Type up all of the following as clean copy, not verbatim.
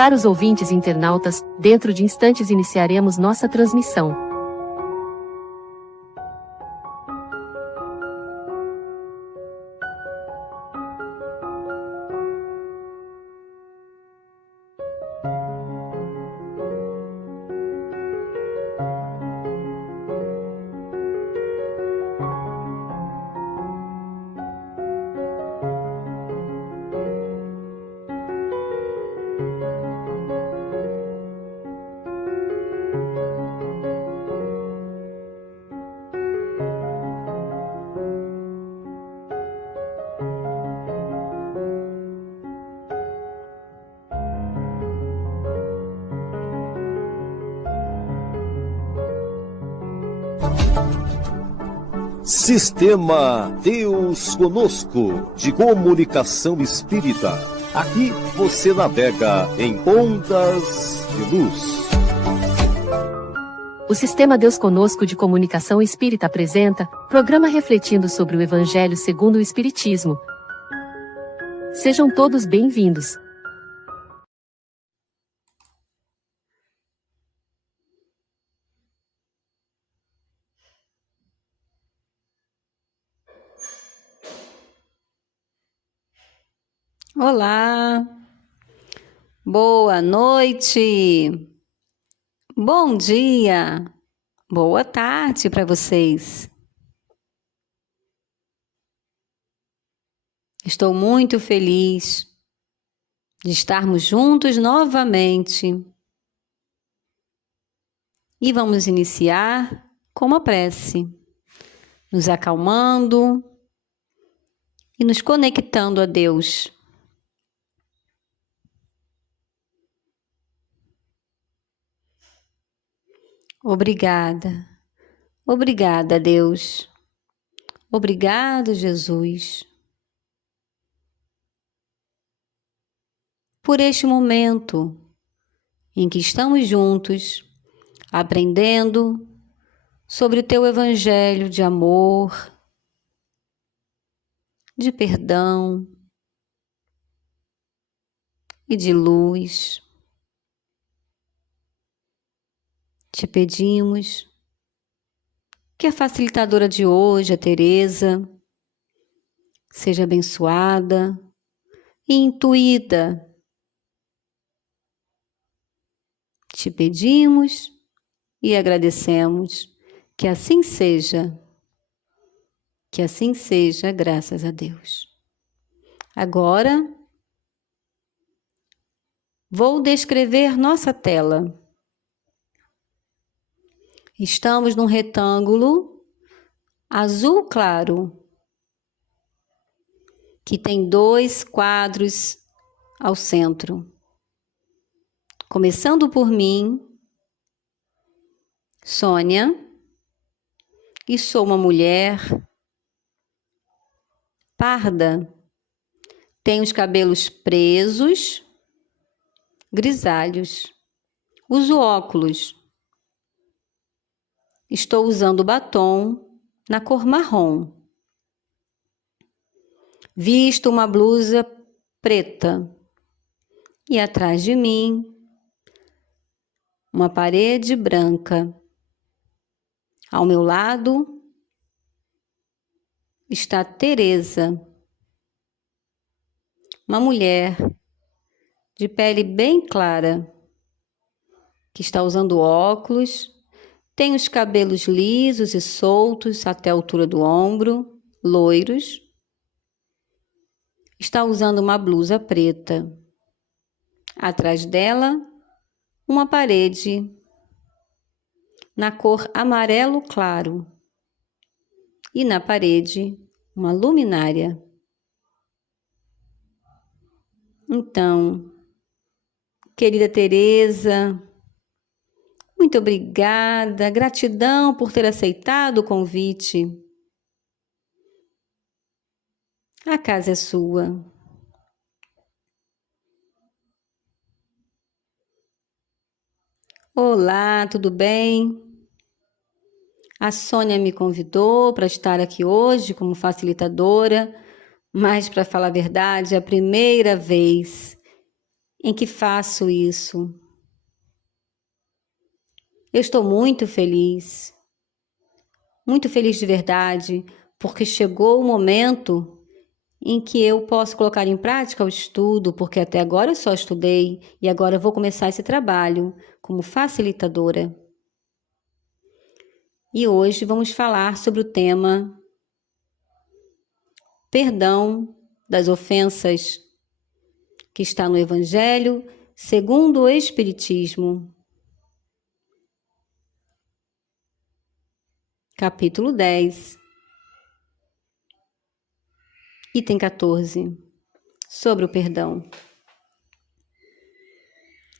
Caros ouvintes e internautas, dentro de instantes iniciaremos nossa transmissão. Sistema Deus Conosco, de comunicação espírita. Aqui você navega em ondas de luz. O Sistema Deus Conosco de Comunicação Espírita apresenta programa refletindo sobre o Evangelho segundo o Espiritismo. Sejam todos bem-vindos. Olá, boa noite, bom dia, boa tarde para vocês. Estou muito feliz de estarmos juntos novamente e vamos iniciar com uma prece, nos acalmando e nos conectando a Deus. Obrigada, obrigada, Deus. Obrigado, Jesus, por este momento em que estamos juntos, aprendendo sobre o Teu Evangelho de amor, de perdão e de luz. Te pedimos que a facilitadora de hoje, a Teresa, seja abençoada e intuída. Te pedimos e agradecemos que assim seja. Que assim seja, graças a Deus. Agora, vou descrever nossa tela. Estamos num retângulo azul claro, que tem 2 quadros ao centro. Começando por mim, Sônia, e sou uma mulher parda, tenho os cabelos presos, grisalhos, uso óculos. Estou usando batom na cor marrom. Visto uma blusa preta. E atrás de mim, uma parede branca. Ao meu lado está Teresa, uma mulher de pele bem clara, que está usando óculos. Tem os cabelos lisos e soltos até a altura do ombro, loiros. Está usando uma blusa preta. Atrás dela, uma parede na cor amarelo claro. E na parede, uma luminária. Então, querida Teresa, muito obrigada, gratidão por ter aceitado o convite. A casa é sua. Olá, tudo bem? A Sônia me convidou para estar aqui hoje como facilitadora, mas, para falar a verdade, é a primeira vez em que faço isso. Eu estou muito feliz de verdade, porque chegou o momento em que eu posso colocar em prática o estudo, porque até agora eu só estudei e agora eu vou começar esse trabalho como facilitadora. E hoje vamos falar sobre o tema perdão das ofensas, que está no Evangelho segundo o Espiritismo, capítulo 10, item 14, sobre o perdão.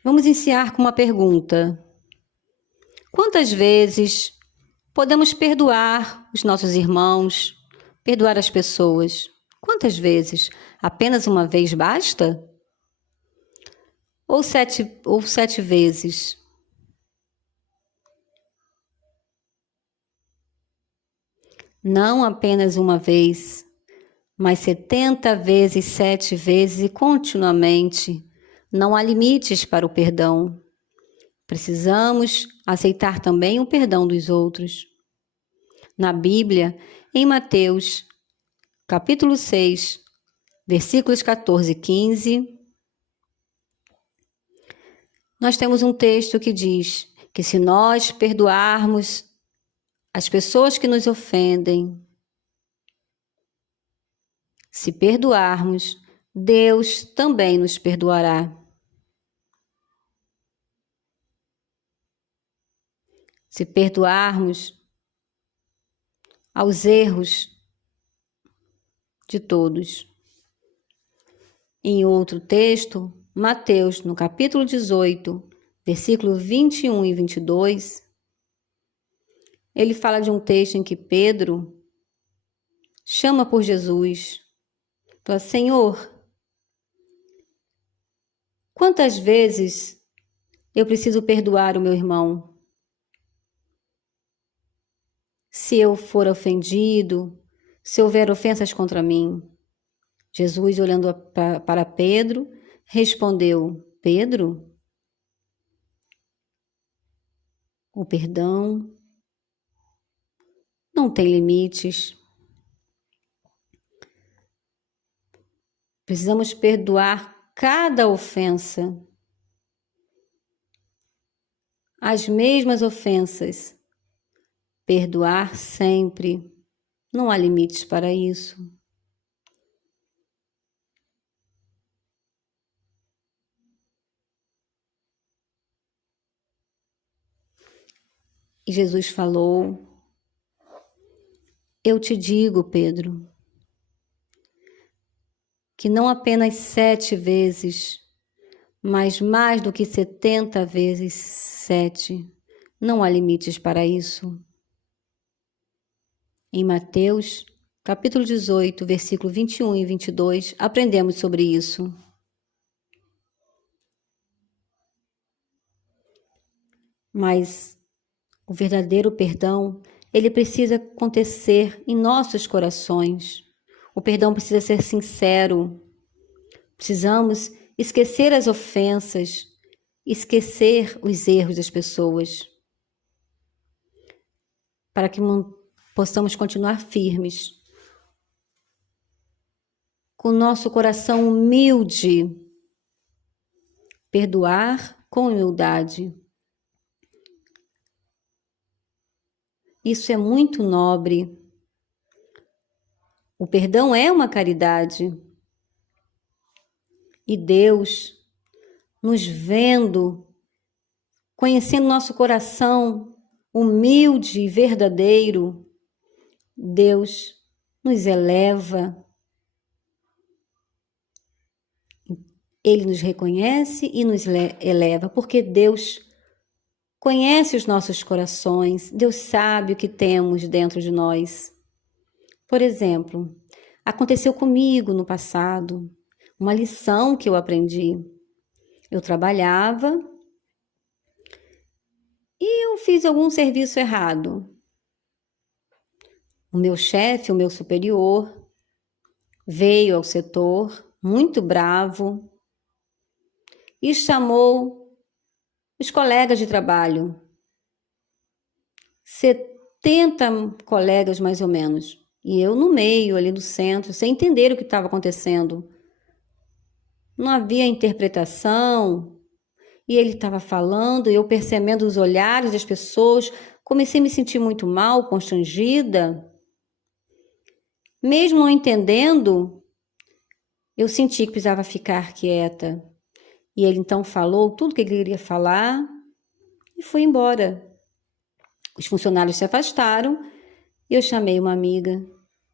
Vamos iniciar com uma pergunta. Quantas vezes podemos perdoar os nossos irmãos, perdoar as pessoas? Quantas vezes? Apenas uma vez basta? Ou sete vezes? Não apenas uma vez, mas 70 vezes, 7 vezes e continuamente. Não há limites para o perdão. Precisamos aceitar também o perdão dos outros. Na Bíblia, em Mateus, capítulo 6, versículos 14 e 15, nós temos um texto que diz que se nós perdoarmos as pessoas que nos ofendem, se perdoarmos, Deus também nos perdoará. Se perdoarmos aos erros de todos. Em outro texto, Mateus, no capítulo 18, versículo 21 e 22, ele fala de um texto em que Pedro chama por Jesus, fala: Senhor, quantas vezes eu preciso perdoar o meu irmão? Se eu for ofendido, se houver ofensas contra mim. Jesus, olhando para Pedro, respondeu: Pedro, o perdão não tem limites. Precisamos perdoar cada ofensa. As mesmas ofensas. Perdoar sempre. Não há limites para isso. E Jesus falou: eu te digo, Pedro, que não apenas 7 vezes, mas mais do que 70 vezes 7. Não há limites para isso. Em Mateus, capítulo 18, versículo 21 e 22, aprendemos sobre isso. Mas o verdadeiro perdão, ele precisa acontecer em nossos corações. O perdão precisa ser sincero. Precisamos esquecer as ofensas, esquecer os erros das pessoas, para que possamos continuar firmes, com nosso coração humilde, perdoar com humildade. Isso é muito nobre. O perdão é uma caridade. E Deus, nos vendo, conhecendo nosso coração humilde e verdadeiro, Deus nos eleva. Ele nos reconhece e nos eleva, porque Deus conhece os nossos corações, Deus sabe o que temos dentro de nós. Por exemplo, aconteceu comigo no passado, uma lição que eu aprendi. Eu trabalhava e eu fiz algum serviço errado. O meu chefe, o meu superior, veio ao setor muito bravo e chamou os colegas de trabalho. 70 colegas, mais ou menos. E eu no meio, ali no centro, sem entender o que estava acontecendo. Não havia interpretação. E ele estava falando, e eu percebendo os olhares das pessoas, comecei a me sentir muito mal, constrangida. Mesmo não entendendo, eu senti que precisava ficar quieta. E ele então falou tudo que ele queria falar e foi embora. Os funcionários se afastaram e eu chamei uma amiga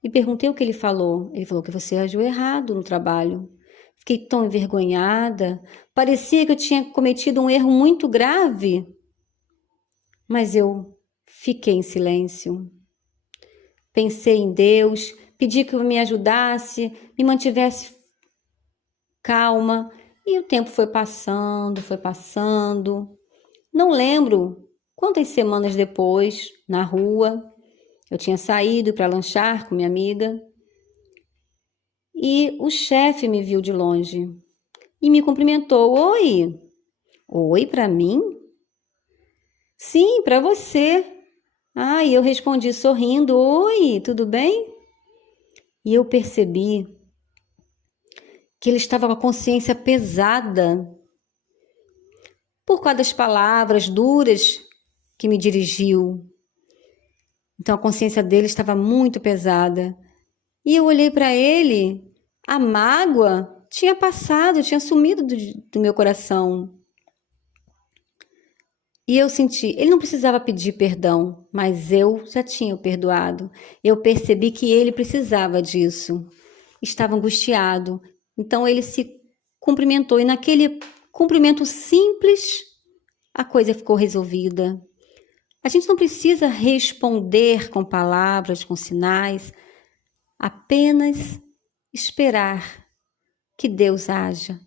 e perguntei o que ele falou. Ele falou que você agiu errado no trabalho. Fiquei tão envergonhada, parecia que eu tinha cometido um erro muito grave. Mas eu fiquei em silêncio. Pensei em Deus, pedi que me ajudasse, me mantivesse calma. E o tempo foi passando, foi passando. Não lembro quantas semanas depois, na rua, eu tinha saído para lanchar com minha amiga. E o chefe me viu de longe e me cumprimentou. Oi! Oi, para mim? Sim, para você. E eu respondi sorrindo. Oi, tudo bem? E eu percebi que ele estava com a consciência pesada por causa das palavras duras que me dirigiu. Então a consciência dele estava muito pesada. E eu olhei para ele, a mágoa tinha passado, tinha sumido do meu coração. E eu senti, ele não precisava pedir perdão, mas eu já tinha o perdoado. Eu percebi que ele precisava disso. Estava angustiado. Então ele se cumprimentou e naquele cumprimento simples, a coisa ficou resolvida. A gente não precisa responder com palavras, com sinais, apenas esperar que Deus haja.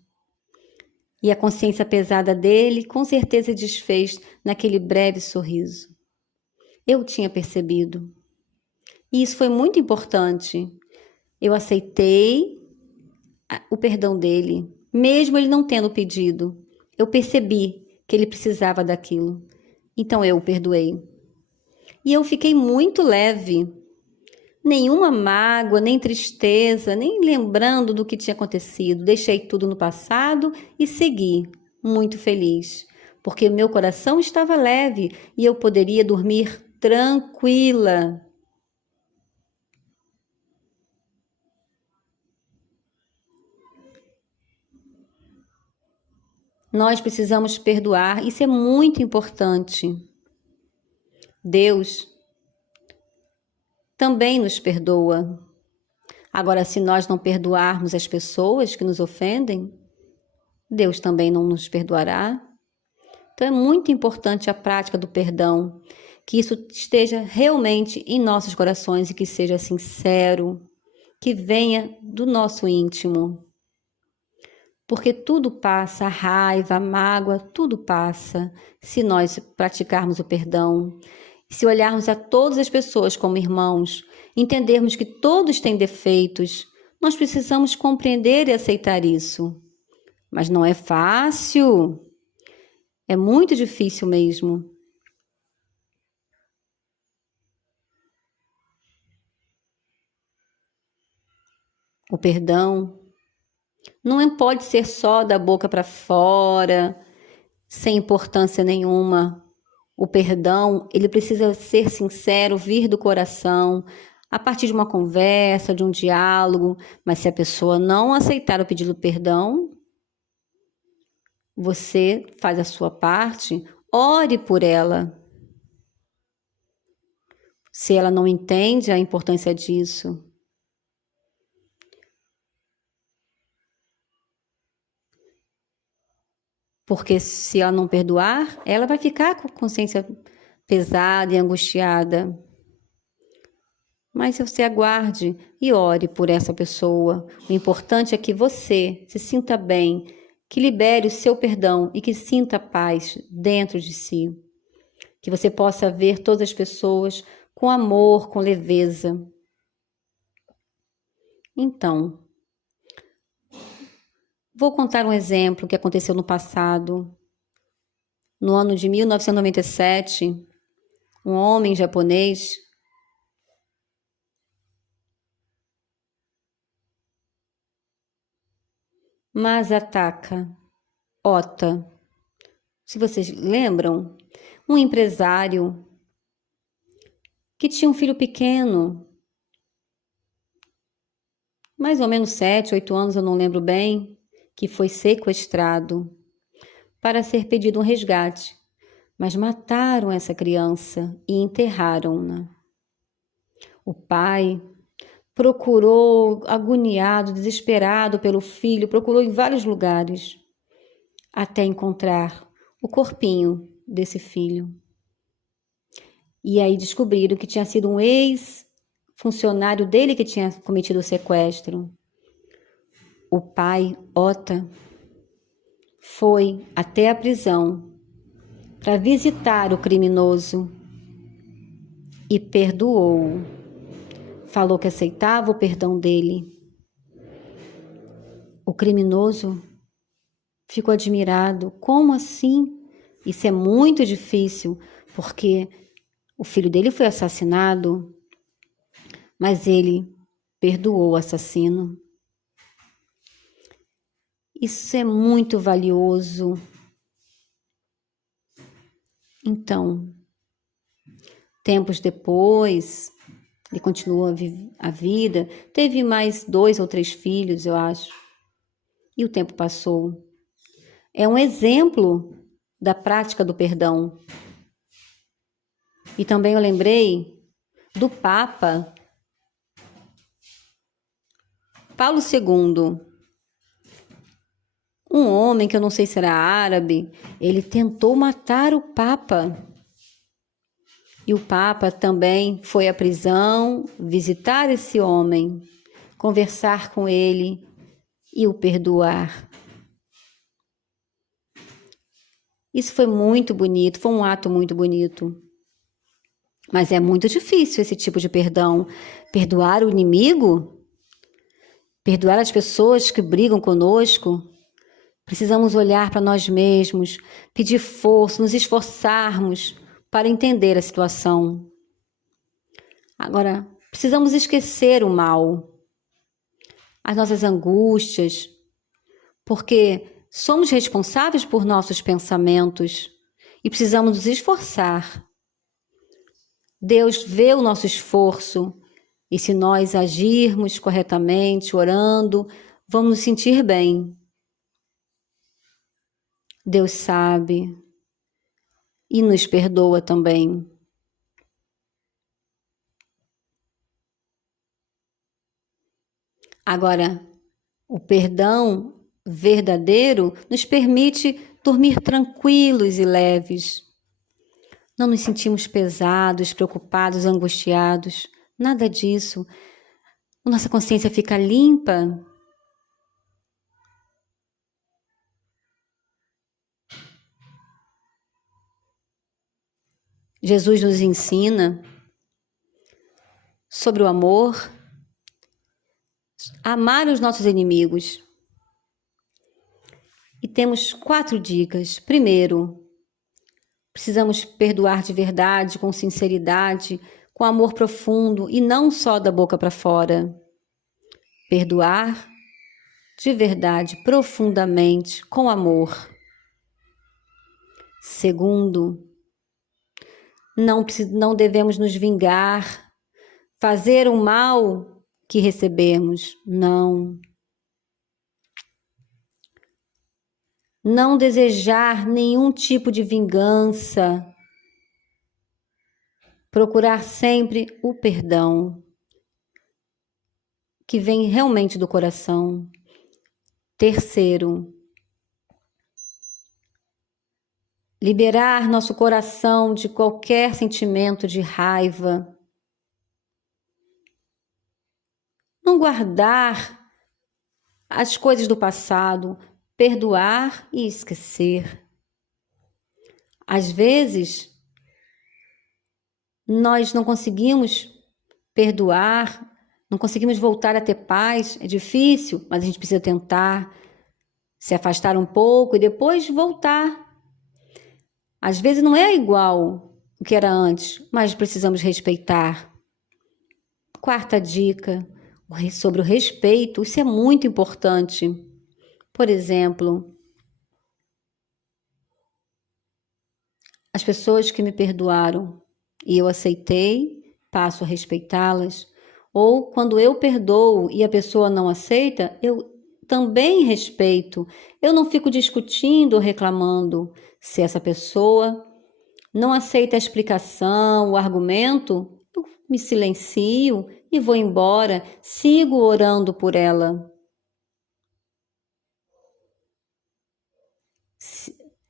E a consciência pesada dele com certeza desfez naquele breve sorriso. Eu tinha percebido. E isso foi muito importante. Eu aceitei o perdão dele, mesmo ele não tendo pedido. Eu percebi que ele precisava daquilo. Então eu o perdoei. E eu fiquei muito leve. Nenhuma mágoa, nem tristeza, nem lembrando do que tinha acontecido. Deixei tudo no passado e segui, muito feliz, porque meu coração estava leve e eu poderia dormir tranquila. Nós precisamos perdoar, isso é muito importante. Deus também nos perdoa. Agora, se nós não perdoarmos as pessoas que nos ofendem, Deus também não nos perdoará. Então é muito importante a prática do perdão, que isso esteja realmente em nossos corações e que seja sincero, que venha do nosso íntimo. Porque tudo passa, a raiva, a mágoa, tudo passa se nós praticarmos o perdão. Se olharmos a todas as pessoas como irmãos, entendermos que todos têm defeitos, nós precisamos compreender e aceitar isso. Mas não é fácil, é muito difícil mesmo. O perdão não pode ser só da boca para fora, sem importância nenhuma. O perdão, ele precisa ser sincero, vir do coração, a partir de uma conversa, de um diálogo. Mas se a pessoa não aceitar o pedido de perdão, você faz a sua parte, ore por ela. Se ela não entende a importância disso. Porque se ela não perdoar, ela vai ficar com a consciência pesada e angustiada. Mas você aguarde e ore por essa pessoa. O importante é que você se sinta bem, que libere o seu perdão e que sinta paz dentro de si. Que você possa ver todas as pessoas com amor, com leveza. Então, Vou contar um exemplo que aconteceu no passado. No ano de 1997, um homem japonês Masataka Ota, se vocês lembram, um empresário que tinha um filho pequeno, mais ou menos 7, 8 anos, eu não lembro bem, que foi sequestrado para ser pedido um resgate, mas mataram essa criança e enterraram-na. O pai procurou, agoniado, desesperado pelo filho, procurou em vários lugares, até encontrar o corpinho desse filho. E aí descobriram que tinha sido um ex-funcionário dele que tinha cometido o sequestro. O pai, Ota, foi até a prisão para visitar o criminoso e perdoou-o. Falou que aceitava o perdão dele. O criminoso ficou admirado. Como assim? Isso é muito difícil, porque o filho dele foi assassinado, mas ele perdoou o assassino. Isso é muito valioso. Então, tempos depois, ele continuou a vida, teve mais 2 ou 3 filhos, eu acho, e o tempo passou. É um exemplo da prática do perdão. E também eu lembrei do Papa Paulo II, um homem que eu não sei se era árabe, ele tentou matar o Papa. E o Papa também foi à prisão visitar esse homem, conversar com ele e o perdoar. Isso foi muito bonito, foi um ato muito bonito. Mas é muito difícil esse tipo de perdão. Perdoar o inimigo? Perdoar as pessoas que brigam conosco? Precisamos olhar para nós mesmos, pedir força, nos esforçarmos para entender a situação. Agora, precisamos esquecer o mal, as nossas angústias, porque somos responsáveis por nossos pensamentos e precisamos nos esforçar. Deus vê o nosso esforço e se nós agirmos corretamente, orando, vamos nos sentir bem. Deus sabe e nos perdoa também. Agora, o perdão verdadeiro nos permite dormir tranquilos e leves. Não nos sentimos pesados, preocupados, angustiados. Nada disso. Nossa consciência fica limpa. Jesus nos ensina sobre o amor, amar os nossos inimigos. E temos 4 dicas. Primeiro, precisamos perdoar de verdade, com sinceridade, com amor profundo e não só da boca para fora. Perdoar de verdade, profundamente, com amor. Segundo, não devemos nos vingar, fazer o mal que recebemos. Não. Não desejar nenhum tipo de vingança. Procurar sempre o perdão, que vem realmente do coração. Terceiro, liberar nosso coração de qualquer sentimento de raiva. Não guardar as coisas do passado, perdoar e esquecer. Às vezes, nós não conseguimos perdoar, não conseguimos voltar a ter paz, é difícil, mas a gente precisa tentar. se afastar um pouco e depois voltar. Às vezes não é igual o que era antes, mas precisamos respeitar. Quarta dica, sobre o respeito, isso é muito importante. Por exemplo, as pessoas que me perdoaram e eu aceitei, passo a respeitá-las. Ou quando eu perdoo e a pessoa não aceita, eu também respeito. Eu não fico discutindo ou reclamando. Se essa pessoa não aceita a explicação, o argumento, eu me silencio e vou embora, sigo orando por ela.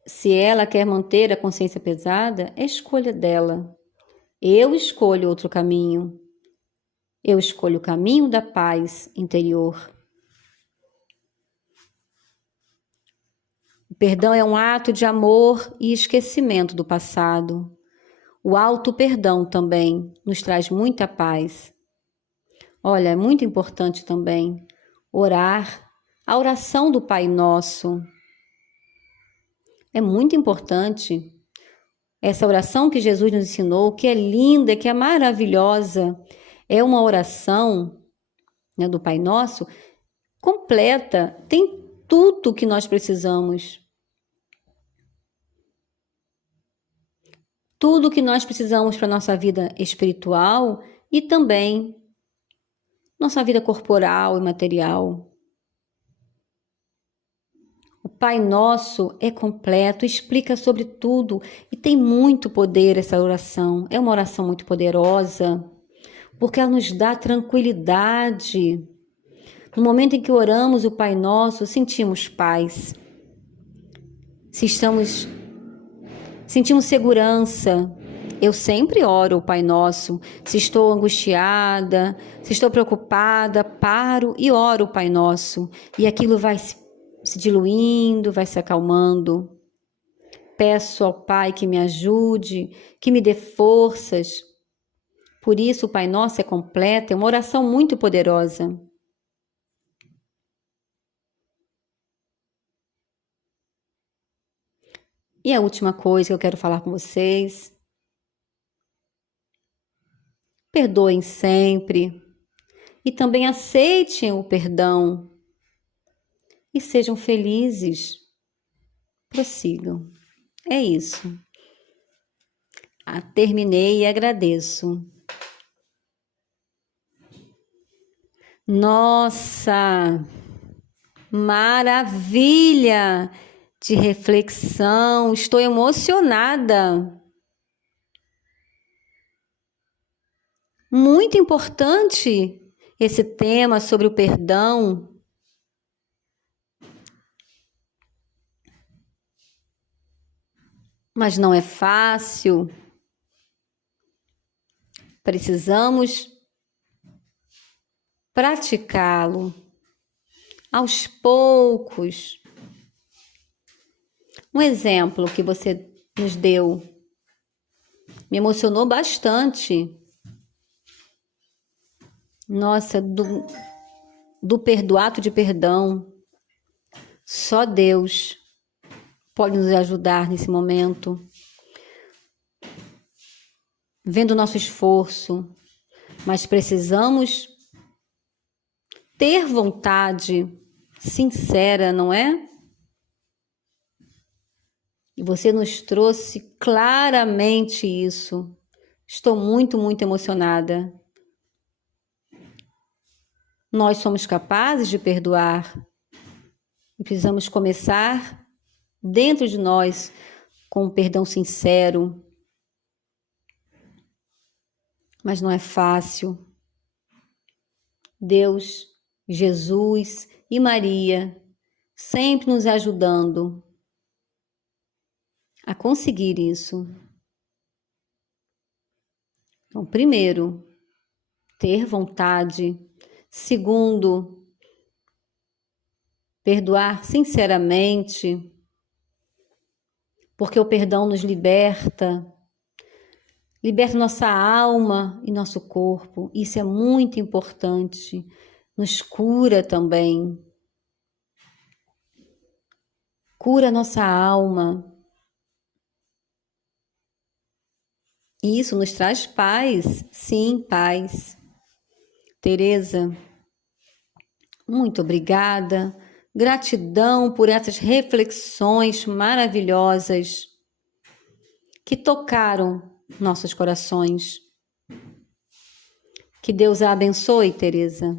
Se ela quer manter a consciência pesada, é escolha dela. Eu escolho outro caminho. Eu escolho o caminho da paz interior. O perdão é um ato de amor e esquecimento do passado. O auto-perdão também nos traz muita paz. Olha, é muito importante também orar. A oração do Pai Nosso é muito importante. Essa oração que Jesus nos ensinou, que é linda, que é maravilhosa, é uma oração, né, do Pai Nosso completa, tem tudo que nós precisamos. Tudo que nós precisamos para a nossa vida espiritual e também nossa vida corporal e material. O Pai Nosso é completo, explica sobre tudo e tem muito poder essa oração. É uma oração muito poderosa, porque ela nos dá tranquilidade. No momento em que oramos o Pai Nosso, sentimos paz. Sentimos segurança. Eu sempre oro o Pai Nosso. Se estou angustiada, se estou preocupada, paro e oro o Pai Nosso. E aquilo vai se diluindo, vai se acalmando. Peço ao Pai que me ajude, que me dê forças. Por isso o Pai Nosso é completo, é uma oração muito poderosa. E a última coisa que eu quero falar com vocês: perdoem sempre e também aceitem o perdão e sejam felizes. Prossigam. É isso. Terminei e agradeço. Nossa, maravilha de reflexão. Estou emocionada. Muito importante esse tema sobre o perdão. Mas não é fácil. Precisamos praticá-lo aos poucos. Um exemplo que você nos deu me emocionou bastante. Nossa, do ato de perdão. Só Deus pode nos ajudar nesse momento. Vendo o nosso esforço, mas precisamos ter vontade sincera, não é? E você nos trouxe claramente isso. Estou muito, muito emocionada. Nós somos capazes de perdoar. E precisamos começar dentro de nós com um perdão sincero. Mas não é fácil. Deus, Jesus e Maria sempre nos ajudando a conseguir isso. Então, primeiro, ter vontade. Segundo, perdoar sinceramente, porque o perdão nos liberta nossa alma e nosso corpo. Isso é muito importante. Nos cura também. cura nossa alma. E isso nos traz paz, sim, paz. Teresa, muito obrigada. Gratidão por essas reflexões maravilhosas que tocaram nossos corações. Que Deus a abençoe, Teresa.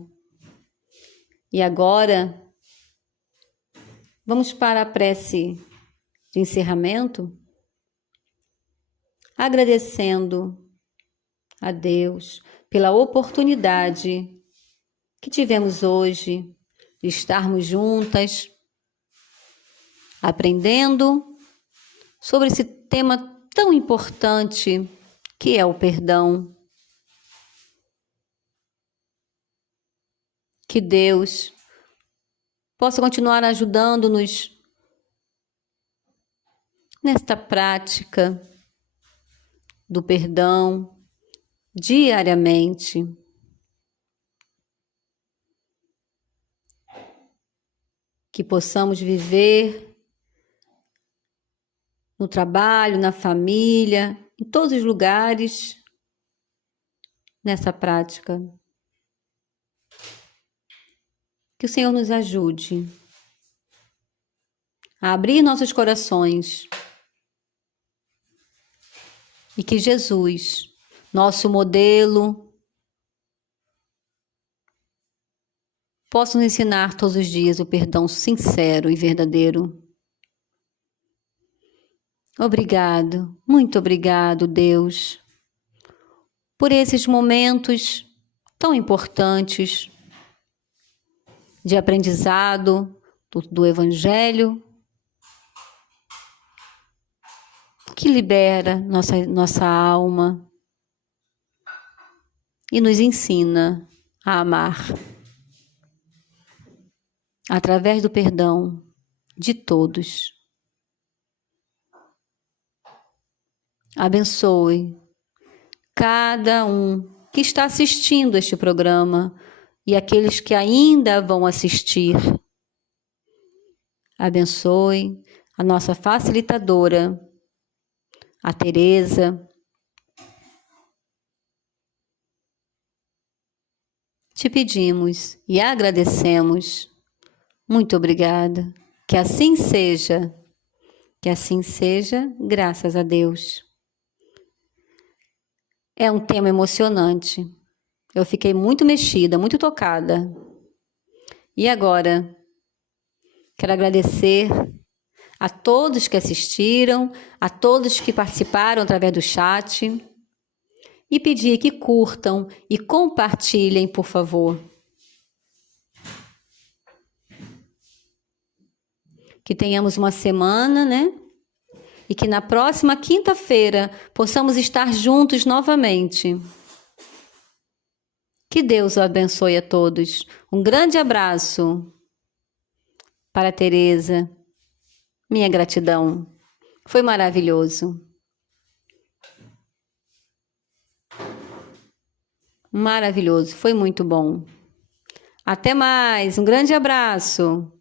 E agora, vamos para a prece de encerramento, agradecendo a Deus pela oportunidade que tivemos hoje de estarmos juntas, aprendendo sobre esse tema tão importante que é o perdão. Que Deus possa continuar ajudando-nos nesta prática do perdão diariamente. Que possamos viver no trabalho, na família, em todos os lugares, nessa prática. Que o Senhor nos ajude a abrir nossos corações e que Jesus, nosso modelo, possa nos ensinar todos os dias o perdão sincero e verdadeiro. Obrigado, muito obrigado, Deus, por esses momentos tão importantes de aprendizado do Evangelho, que libera nossa alma e nos ensina a amar através do perdão de todos. Abençoe cada um que está assistindo este programa e aqueles que ainda vão assistir. Abençoe a nossa facilitadora, a Teresa. Te pedimos e agradecemos. Muito obrigada. Que assim seja. Que assim seja, graças a Deus. É um tema emocionante. Eu fiquei muito mexida, muito tocada. E agora, quero agradecer a todos que assistiram, a todos que participaram através do chat e pedir que curtam e compartilhem, por favor. Que tenhamos uma semana, né? E que na próxima quinta-feira possamos estar juntos novamente. Que Deus o abençoe a todos. Um grande abraço para a Teresa. Minha gratidão. Foi maravilhoso. Maravilhoso. Foi muito bom. Até mais. Um grande abraço.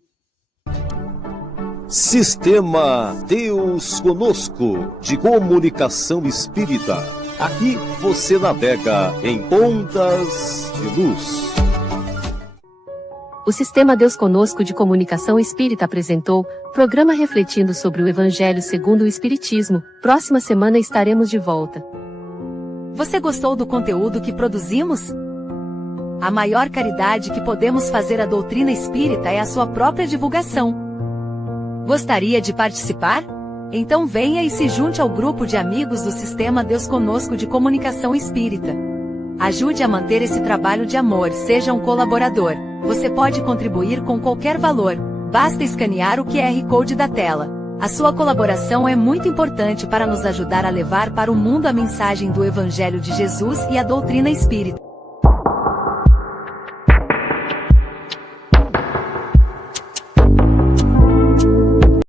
Sistema Deus Conosco, de comunicação espírita. Aqui você navega em ondas de luz. O Sistema Deus Conosco de Comunicação Espírita apresentou programa refletindo sobre o Evangelho segundo o Espiritismo. Próxima semana estaremos de volta. Você gostou do conteúdo que produzimos? A maior caridade que podemos fazer à doutrina espírita é a sua própria divulgação. Gostaria de participar? Então venha e se junte ao grupo de amigos do Sistema Deus Conosco de Comunicação Espírita. Ajude a manter esse trabalho de amor, seja um colaborador. Você pode contribuir com qualquer valor. Basta escanear o QR Code da tela. A sua colaboração é muito importante para nos ajudar a levar para o mundo a mensagem do Evangelho de Jesus e a doutrina espírita.